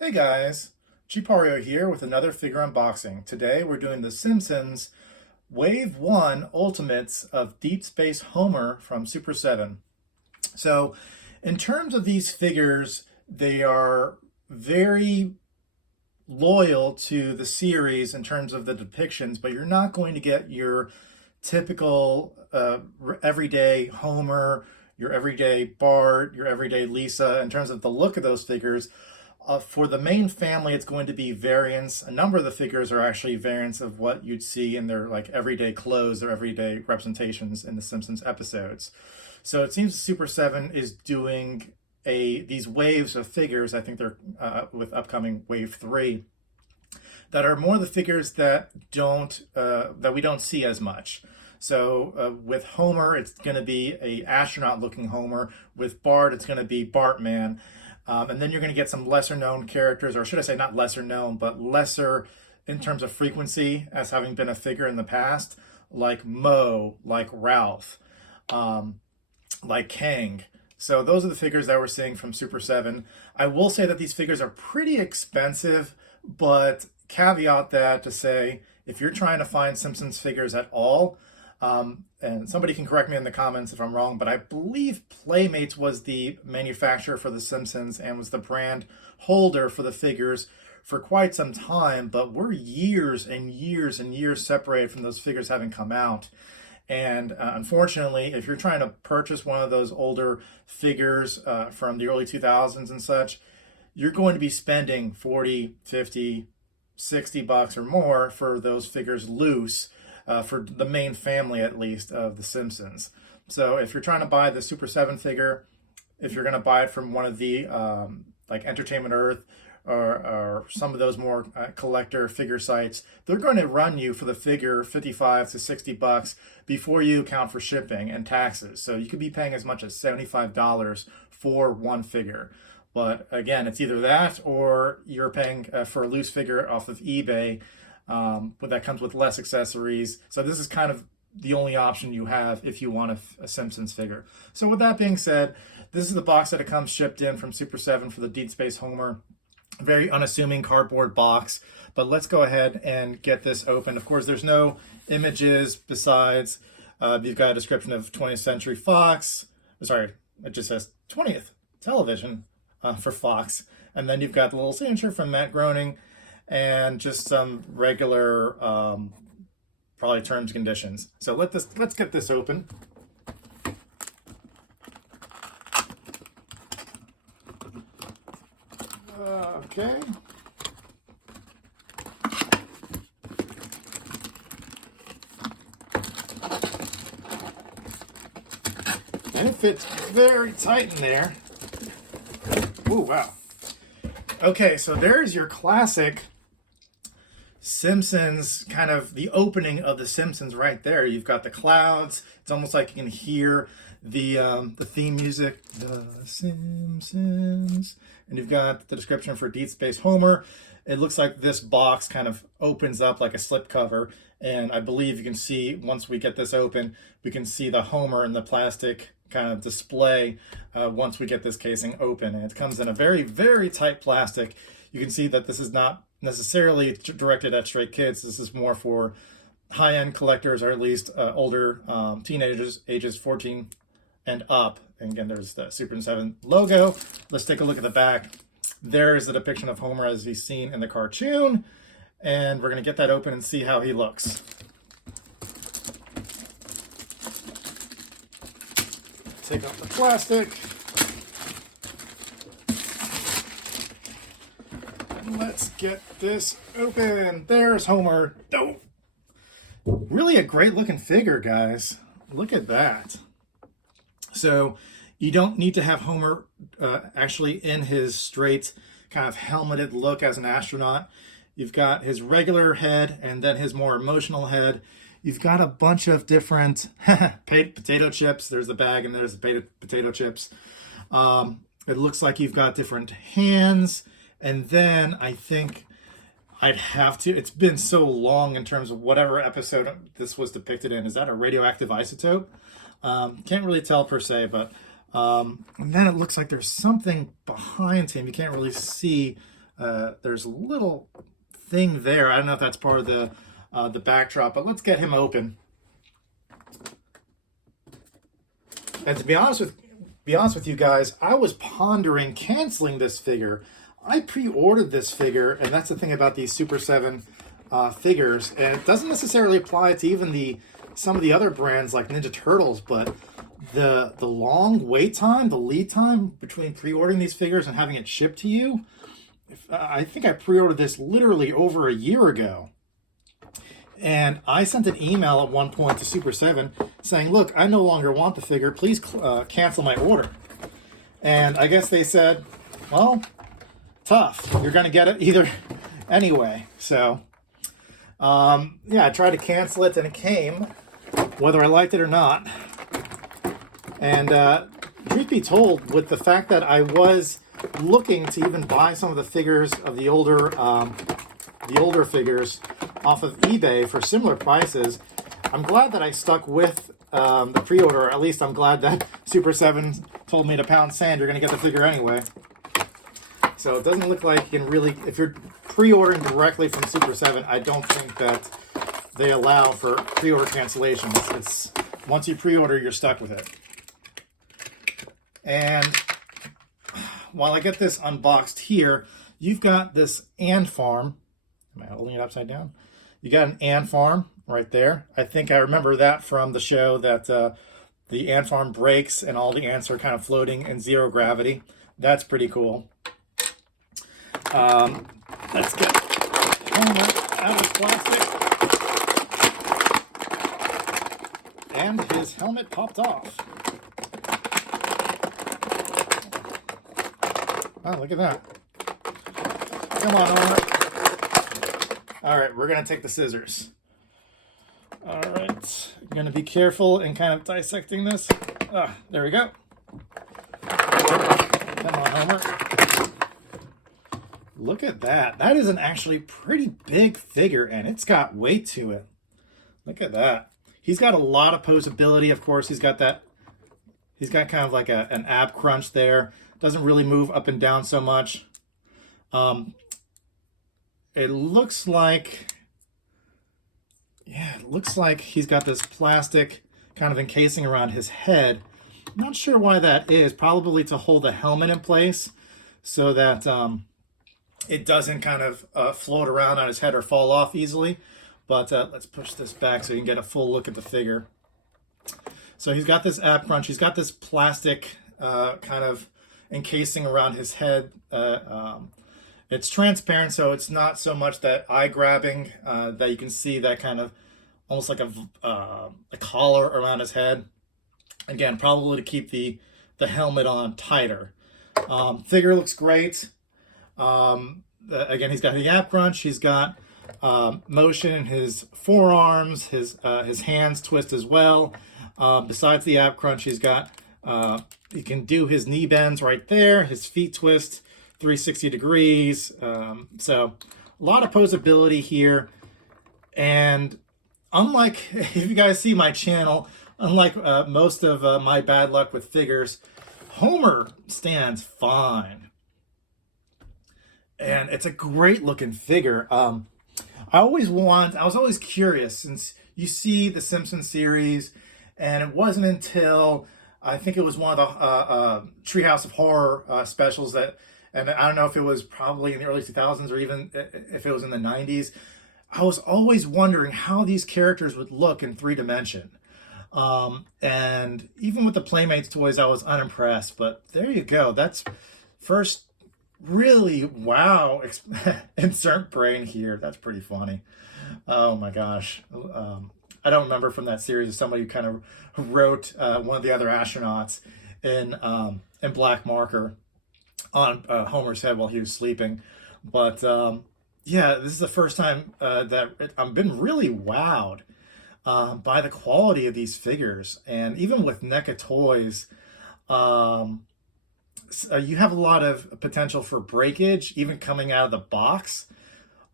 Hey guys, Cheapario here with another figure unboxing. Today we're doing the Simpsons Wave 1 Ultimates of Deep Space Homer from Super 7. So in terms of these figures, they are very loyal to the series in terms of the depictions, but you're not going to get your typical everyday Homer, your everyday Bart, your everyday Lisa in terms of the look of those figures. For the main family, it's going to be variants. A number of the figures are actually variants of what you'd see in their like everyday clothes or everyday representations in the Simpsons episodes. So it seems Super 7 is doing these waves of figures. I think they're with upcoming Wave 3 that are more the figures that we don't see as much. So with Homer, it's going to be a astronaut-looking Homer. With Bart, it's going to be Bartman. And then you're going to get some lesser known characters, or should I say not lesser known, but lesser in terms of frequency as having been a figure in the past, like Moe, like Ralph, like Kang. So those are the figures that we're seeing from Super 7. I will say that these figures are pretty expensive, but caveat that to say, if you're trying to find Simpsons figures at all, and somebody can correct me in the comments if I'm wrong, but I believe Playmates was the manufacturer for The Simpsons and was the brand holder for the figures for quite some time, but we're years and years and years separated from those figures having come out. And unfortunately, if you're trying to purchase one of those older figures from the early 2000s and such, you're going to be spending 40, 50, 60 bucks or more for those figures loose. For the main family, at least, of The Simpsons. So if you're trying to buy the Super 7 figure, if you're going to buy it from one of the like Entertainment Earth or some of those more collector figure sites, they're going to run you for the figure 55 to 60 bucks before you account for shipping and taxes. So you could be paying as much as $75 for one figure. But again, it's either that or you're paying for a loose figure off of eBay, but that comes with less accessories. So this is kind of the only option you have if you want a Simpsons figure. So with that being said, this is the box that it comes shipped in from Super 7 for the Deep Space Homer. Very unassuming cardboard box, but let's go ahead and get this open. Of course, there's no images besides you've got a description of 20th Century Fox. Sorry, it just says 20th Television for Fox. And then you've got the little signature from Matt Groening, and just some regular probably terms and conditions. So let's get this open. Okay. And it fits very tight in there. Ooh, wow. Okay, so there's your classic Simpsons, kind of the opening of The Simpsons right there. You've got the clouds. It's almost like you can hear the theme music, The Simpsons. And you've got the description for Deep Space Homer. It looks like this box kind of opens up like a slipcover. And I believe you can see, once we get this open, we can see the Homer in the plastic kind of display once we get this casing open. And it comes in a very, very tight plastic. You can see that this is not necessarily directed at stray kids. This is more for high-end collectors, or at least older teenagers, ages 14 and up. And again, there's the Super 7 logo. Let's take a look at the back. There is the depiction of Homer as he's seen in the cartoon. And we're going to get that open and see how he looks. Take off the plastic. And let's get this open. There's Homer. Oh, really a great looking figure, guys. Look at that. So you don't need to have Homer actually in his straight kind of helmeted look as an astronaut. You've got his regular head and then his more emotional head. You've got a bunch of different potato chips. There's the bag and there's the potato chips. It looks like you've got different hands. And then I think I'd have to, it's been so long in terms of whatever episode this was depicted in. Is that a radioactive isotope? Can't really tell per se, but and then it looks like there's something behind him. You can't really see There's a little thing there. I don't know if that's part of the backdrop, but let's get him open. And to be honest with you guys, I was pondering canceling this figure. I pre-ordered this figure, and that's the thing about these Super 7 figures, and it doesn't necessarily apply to even some of the other brands like Ninja Turtles, but the long wait time, the lead time between pre-ordering these figures and having it shipped to you, I think I pre-ordered this literally over a year ago. And I sent an email at one point to Super 7 saying, look, I no longer want the figure. Please cancel my order. And I guess they said, well, tough. You're going to get it either anyway. So, yeah, I tried to cancel it and it came, whether I liked it or not. And truth be told, with the fact that I was looking to even buy some of the figures of the older figures off of eBay for similar prices, I'm glad that I stuck with the pre-order. Or at least I'm glad that Super 7 told me to pound sand. You're going to get the figure anyway. So it doesn't look like you can really, if you're pre-ordering directly from Super 7, I don't think that they allow for pre-order cancellations. It's once you pre-order, you're stuck with it. And while I get this unboxed here, you've got this ant farm. Am I holding it upside down? You got an ant farm right there. I think I remember that from the show that the ant farm breaks and all the ants are kind of floating in zero gravity. That's pretty cool. Let's get Homer out of his plastic. And his helmet popped off. Oh, look at that. Come on, Homer. All right, we're going to take the scissors. All right, I'm going to be careful in kind of dissecting this. There we go. Come on, Homer. Look at that. That is an actually pretty big figure, and it's got weight to it. Look at that. He's got a lot of posability. Of course, he's got kind of like an ab crunch there. Doesn't really move up and down so much. It looks like he's got this plastic kind of encasing around his head. I'm not sure why that is. Probably to hold the helmet in place so that it doesn't kind of float around on his head or fall off easily. But let's push this back so you can get a full look at the figure. So he's got this ab crunch. He's got this plastic kind of encasing around his head. It's transparent, so it's not so much that eye-grabbing that you can see that kind of almost like a collar around his head. Again, probably to keep the helmet on tighter. Figure looks great. Again, he's got the ab crunch. He's got motion in his forearms. His hands twist as well. Besides the ab crunch, he's got he can do his knee bends right there. His feet twist 360 degrees. So a lot of posability here. And unlike, if you guys see my channel, unlike most of my bad luck with figures, Homer stands fine. And it's a great looking figure. I was always curious, since you see the Simpsons series, and it wasn't until I think it was one of the Treehouse of Horror specials that, and I don't know if it was probably in the early 2000s or even if it was in the 90s. I was always wondering how these characters would look in 3D. And even with the Playmates toys, I was unimpressed. But there you go. That's first really wow insert brain here. That's pretty funny. Oh my gosh. I don't remember from that series if somebody kind of wrote one of the other astronauts in black marker on Homer's head while he was sleeping. But yeah, this is the first time that I've been really wowed by the quality of these figures. And even with NECA Toys, you have a lot of potential for breakage, even coming out of the box.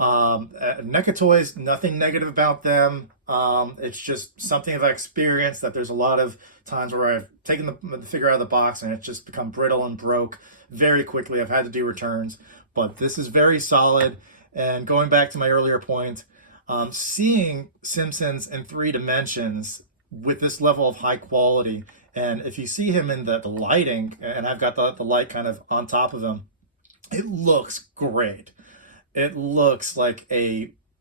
NECA toys, nothing negative about them. It's just something I've experienced, that there's a lot of times where I've taken the figure out of the box and it's just become brittle and broke very quickly. I've had to do returns, but this is very solid. And going back to my earlier point, seeing Simpsons in 3 dimensions with this level of high quality, and if you see him in the lighting, and I've got the light kind of on top of him, it looks great. It looks like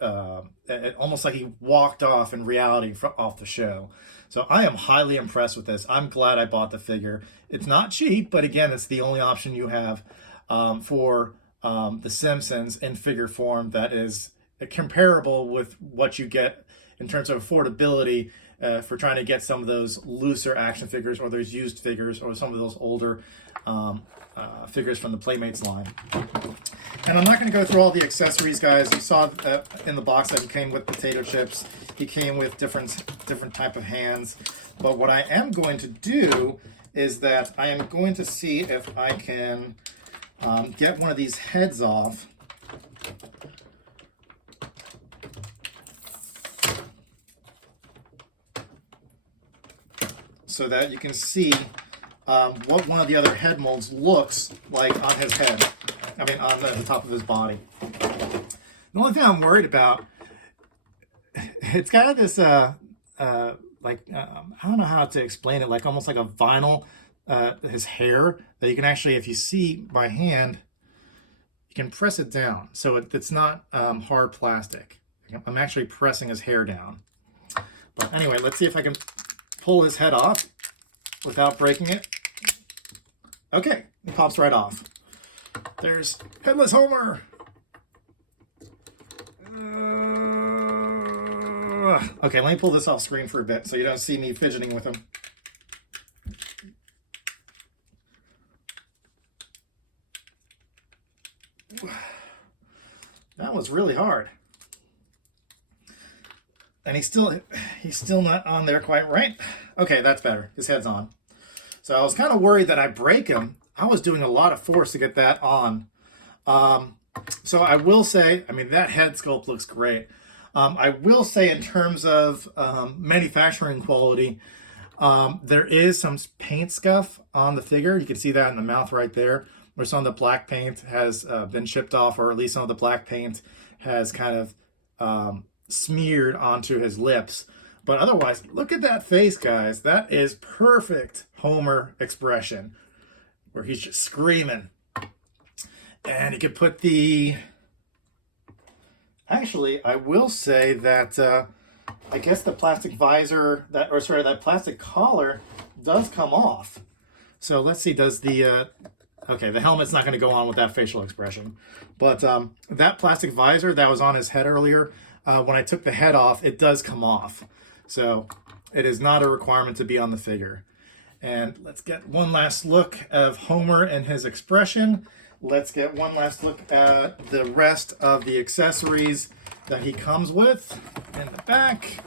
almost like he walked off in reality off the show. So I am highly impressed with this. I'm glad I bought the figure. It's not cheap, but again, it's the only option you have for The Simpsons in figure form that is comparable with what you get in terms of affordability for trying to get some of those looser action figures, or those used figures, or some of those older figures from the Playmates line. And I'm not going to go through all the accessories, guys. You saw in the box that he came with potato chips. He came with different type of hands. But what I am going to do is that I am going to see if I can get one of these heads off. So that you can see what one of the other head molds looks like on his head. I mean, on the top of his body. The only thing I'm worried about, it's got this, I don't know how to explain it, like almost like a vinyl, his hair, that you can actually, if you see my hand, you can press it down. So it's not hard plastic. I'm actually pressing his hair down. But anyway, let's see if I can pull his head off without breaking it. Okay, it pops right off. There's Headless Homer. Okay, let me pull this off screen for a bit so you don't see me fidgeting with him. That was really hard. And he's still not on there quite right. Okay, that's better. His head's on. So I was kind of worried that I break him. I was doing a lot of force to get that on. So I will say, I mean, that head sculpt looks great. I will say, in terms of manufacturing quality, there is some paint scuff on the figure. You can see that in the mouth right there, where some of the black paint has been chipped off, or at least some of the black paint has kind of smeared onto his lips. But otherwise, look at that face, guys. That is perfect Homer expression, where he's just screaming. And you could put the... Actually, I will say that I guess the plastic visor, that plastic collar does come off. So let's see, does the... okay, the helmet's not going to go on with that facial expression. But that plastic visor that was on his head earlier, when I took the head off, it does come off. So it is not a requirement to be on the figure. And let's get one last look of Homer and his expression. Let's get one last look at the rest of the accessories that he comes with in the back.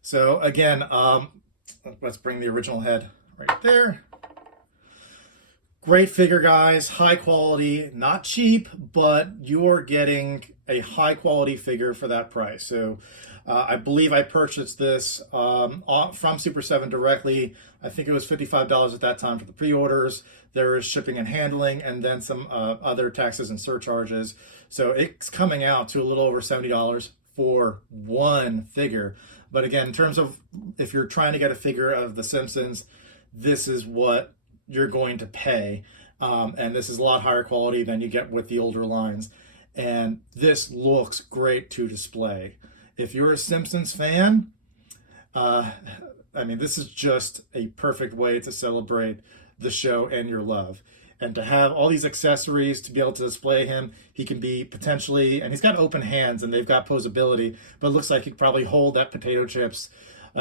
So again, let's bring the original head right there. Great figure, guys. High quality, not cheap, but you're getting a high quality figure for that price. So I believe I purchased this from Super7 directly. I think it was $55 at that time for the pre-orders. There is shipping and handling, and then some other taxes and surcharges. So it's coming out to a little over $70 for one figure. But again, in terms of if you're trying to get a figure of The Simpsons, this is what you're going to pay. And this is a lot higher quality than you get with the older lines. And this looks great to display. If you're a Simpsons fan, I mean, this is just a perfect way to celebrate the show and your love. And to have all these accessories to be able to display him, he can be potentially, and he's got open hands and they've got posability, but it looks like he could probably hold that potato chips.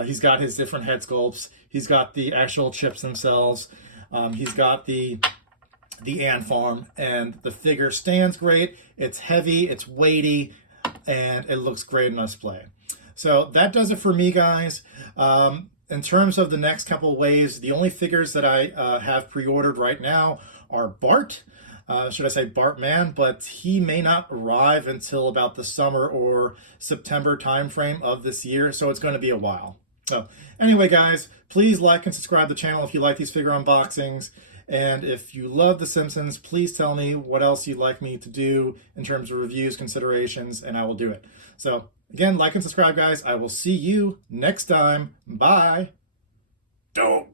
He's got his different head sculpts. He's got the actual chips themselves. He's got the ant farm, and the figure stands great. It's heavy, it's weighty, and it looks great on display. So that does it for me, guys. In terms of the next couple waves, the only figures that I have pre-ordered right now are Bart. should I say Bartman, but he may not arrive until about the summer or September timeframe of this year, so it's going to be a while. So anyway, guys, please like and subscribe to the channel if you like these figure unboxings. And if you love The Simpsons, please tell me what else you'd like me to do in terms of reviews, considerations, and I will do it. So again, like and subscribe, guys. I will see you next time. Bye. Don't.